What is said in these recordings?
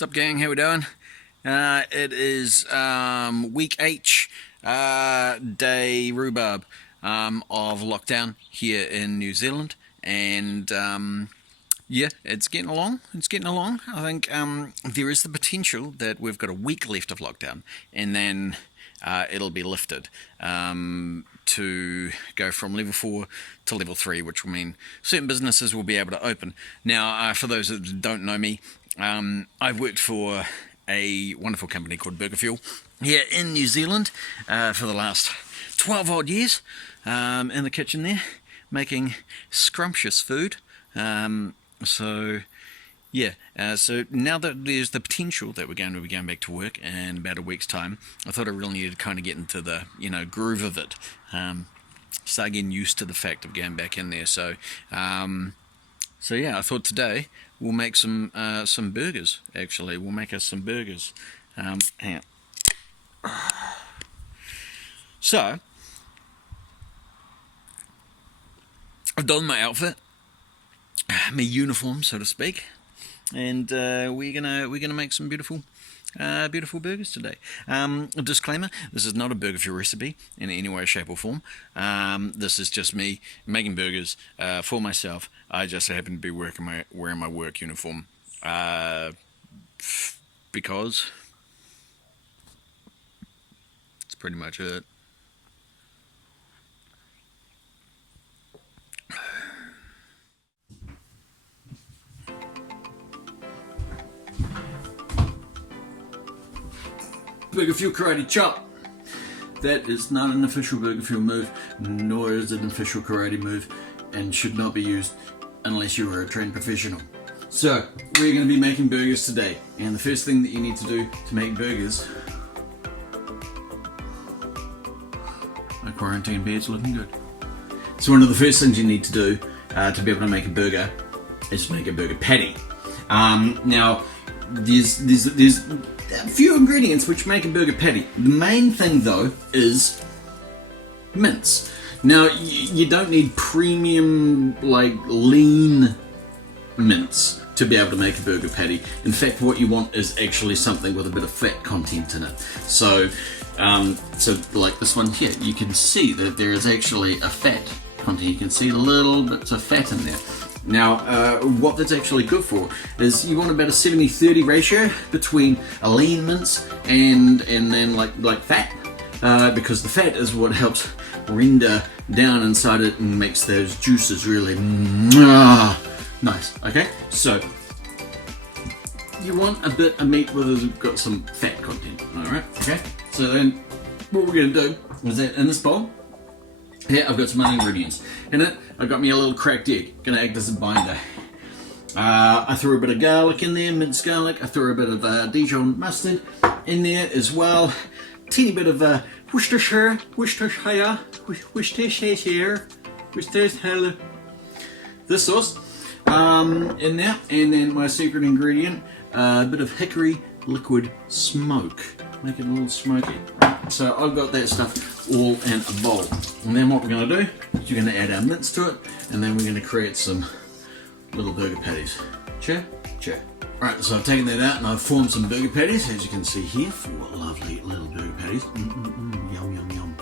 Sup gang, how we doing? It is week H, day rhubarb of lockdown here in New Zealand, and yeah, it's getting along. It's getting along. I think there is the potential that we've got a week left of lockdown, and then it'll be lifted to go from level 4 to level 3, which will mean certain businesses will be able to open. Now, for those that don't know me, I've worked for a wonderful company called Burger Fuel here in New Zealand for the last 12 odd years in the kitchen there, making scrumptious food. So now that there's the potential that we're going to be going back to work in about a week's time, I thought I really needed to kind of get into the groove of it, start getting used to the fact of going back in there. So yeah, I thought today we'll make some burgers. Actually, we'll make us some burgers. Hang on. So I've donned my outfit, my uniform, so to speak, and we're gonna make some beautiful burgers today. A disclaimer: this is not a Burger Fuel recipe in any way, shape, or form. This is just me making burgers for myself. I just happen to be wearing my work uniform because it's pretty much it. Burger Fuel Karate Chop. That is not an official Burger Fuel move, nor is it an official karate move, and should not be used unless you are a trained professional. So, we're going to be making burgers today, and the first thing that you need to do to make burgers... My quarantine beard's looking good. So one of the first things you need to do to be able to make a burger is to make a burger patty. Now, there's a few ingredients which make a burger patty. The main thing though is mince. Now you don't need premium lean mince to be able to make a burger patty. In fact, what you want is actually something with a bit of fat content in it. So like this one here, you can see that there is actually a fat content. You can see little bits of fat in there. Now, what that's actually good for is you want about a 70-30 ratio between a lean mince and then like fat, because the fat is what helps render down inside it and makes those juices really nice. Okay, so you want a bit of meat where it's got some fat content. All right. Okay. So then, what we're going to do is that in this bowl. Here I've got some other ingredients. In it, I've got me a little cracked egg, gonna act as a binder. I threw a bit of garlic in there, minced garlic. I threw a bit of Dijon mustard in there as well. Teeny bit of Worcestershire, this sauce in there, and then my secret ingredient, a bit of hickory liquid smoke. Make it a little smoky. So I've got that stuff all in a bowl. And then what we're going to do is you're going to add our mince to it, and then we're going to create some little burger patties. Cheer? Cheer. Right, so I've taken that out and I've formed some burger patties, as you can see here. 4 lovely little burger patties. Yum, yum, yum.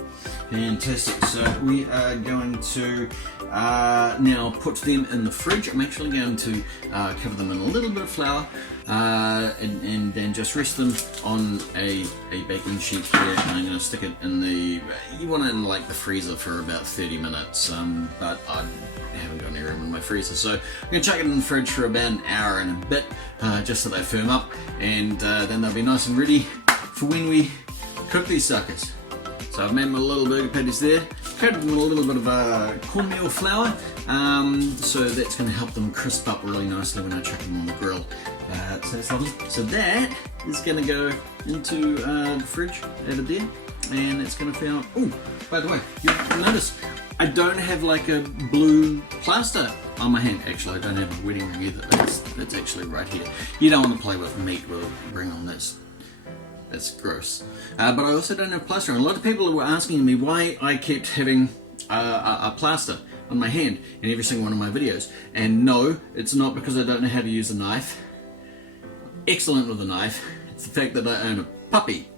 Fantastic. So we are going to now put them in the fridge. I'm actually going to cover them in a little bit of flour and then just rest them on a baking sheet here. And I'm going to stick it in you want it in the freezer for about 30 minutes, but I haven't got any room in my freezer. So I'm going to chuck it in the fridge for about an hour and a bit, just so they firm up, and then they'll be nice and ready for when we cook these suckers. So I've made my little burger patties there, coated them with a little bit of cornmeal flour, so that's going to help them crisp up really nicely when I chuck them on the grill. So that's lovely. So that is going to go into the fridge over there, and it's going to feel... Oh, by the way, you'll notice I don't have a blue plaster on my hand. Actually, I don't have a wedding ring either. That's actually right here. You don't want to play with meat with a ring on this. That's gross. But I also don't have plaster. And a lot of people were asking me why I kept having a plaster on my hand in every single one of my videos. And no, it's not because I don't know how to use a knife. excellent with a knife. It's the fact that I own a puppy,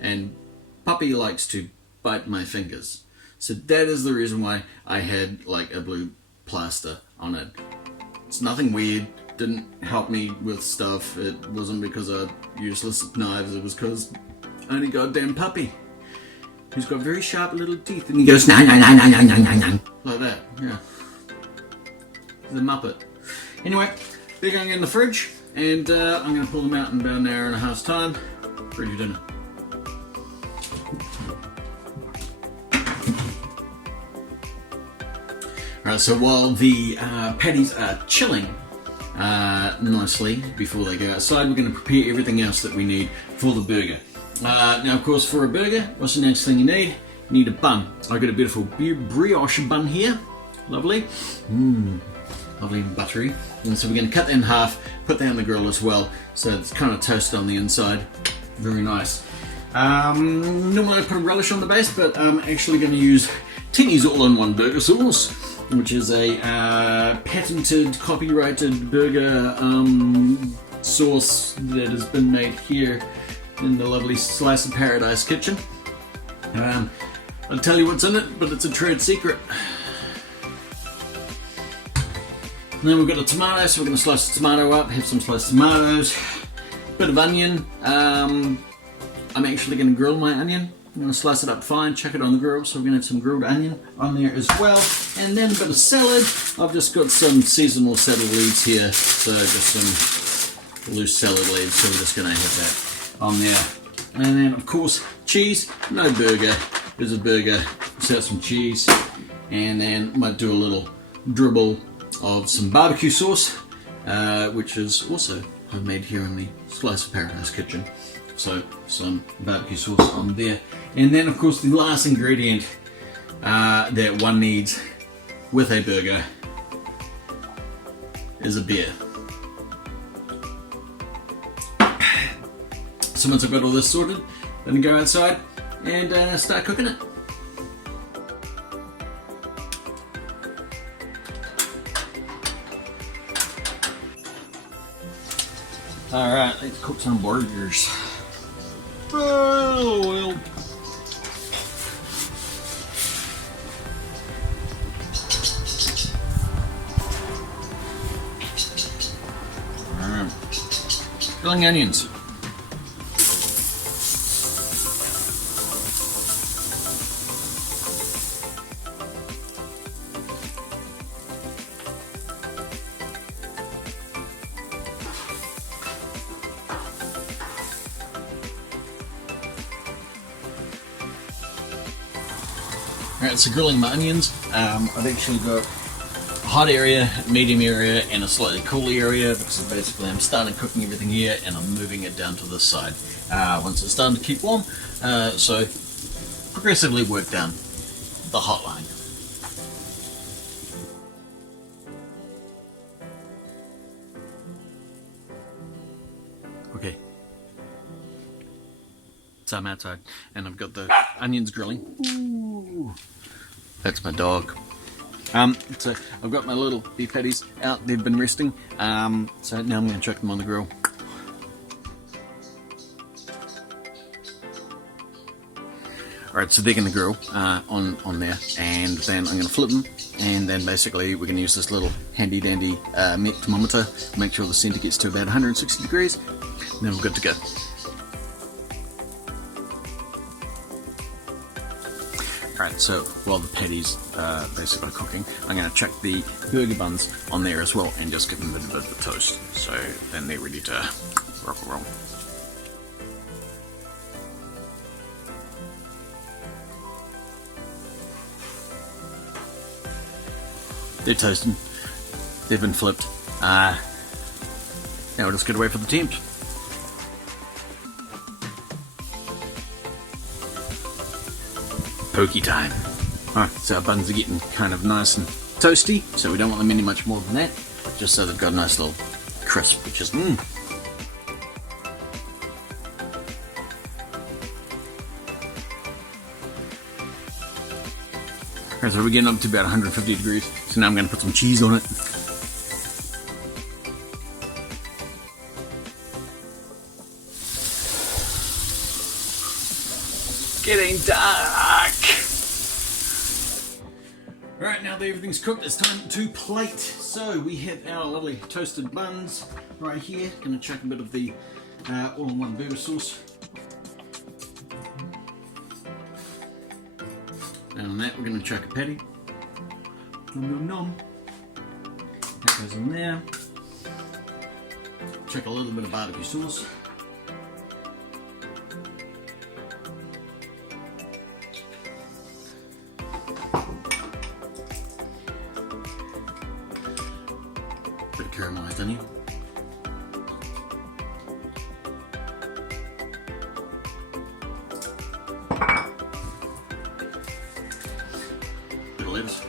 and puppy likes to bite my fingers. So that is the reason why I had like a blue plaster on it. It's nothing weird, didn't help me with stuff. It wasn't because of useless knives, it was because I own a goddamn puppy who's got very sharp little teeth, and he goes like that, yeah. The Muppet. Anyway, they're going in the fridge, and I'm going to pull them out in about an hour and a half's time. Ready for dinner. Alright, so while the patties are chilling nicely before they go outside, we're going to prepare everything else that we need for the burger. Now, of course, for a burger, what's the next thing you need? You need a bun. I've got a beautiful brioche bun here. Lovely. Lovely and buttery. And so we're going to cut that in half, put that in the grill as well, so it's kind of toasted on the inside. Very nice. Normally I put a relish on the base, but I'm actually going to use Tinny's all-in-one burger sauce, which is a patented, copyrighted burger sauce that has been made here in the lovely Slice of Paradise kitchen. I'll tell you what's in it, but it's a trade secret. And then we've got a tomato, so we're going to slice the tomato up, have some sliced tomatoes, bit of onion. I'm actually going to grill my onion. I'm going to slice it up fine, chuck it on the grill, so we're going to have some grilled onion on there as well. And then a bit of salad. I've just got some seasonal salad leaves here, so just some loose salad leaves, so we're just going to have that on there. And then, of course, cheese. No burger is a burger without some cheese. And then might do a little dribble of some barbecue sauce, which is also homemade here in the Slice of Paradise kitchen. So some barbecue sauce on there. And then, of course, the last ingredient that one needs with a burger is a beer. So once I've got all this sorted, then I go outside and start cooking it. Alright, let's cook some burgers. Oh, oil. Alright. Grilling onions. Alright, so grilling my onions, I've actually got a hot area, medium area, and a slightly cool area, because basically I'm starting cooking everything here and I'm moving it down to this side once it's starting to keep warm, so progressively work down the hot line. Okay, so I'm outside and I've got the onions grilling. Ooh. That's my dog. So I've got my little beef patties out, they've been resting, so now I'm going to chuck them on the grill. Alright, so they're going to grill on there, and then I'm going to flip them, and then basically we're going to use this little handy dandy met thermometer, make sure the center gets to about 160 degrees, and then we're good to go. Alright, so while the patties are basically cooking, I'm going to chuck the burger buns on there as well and just give them a bit of a toast. So then they're ready to rock and roll. They're toasting. They've been flipped. Now we'll just get away for the temps. Pokey time. Alright, so our buns are getting kind of nice and toasty, so we don't want them any much more than that, just so they've got a nice little crisp, which is Alright, so we're getting up to about 150 degrees, so now I'm going to put some cheese on it. getting dark. Right, now that everything's cooked, it's time to plate. So we have our lovely toasted buns right here. Gonna chuck a bit of the all-in-one burger sauce. And on that, we're gonna chuck a patty. Nom nom nom. That goes in there. Chuck a little bit of barbecue sauce. Bit of caramelized onion. Bit of lettuce.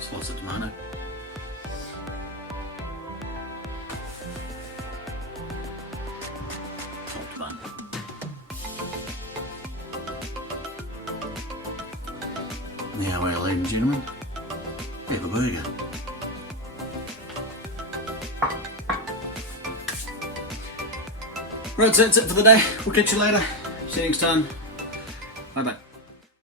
Slice of tomato. Chopped bun. Now, ladies and gentlemen, have a burger. Right, so that's it for the day. We'll catch you later. See you next time. Bye bye.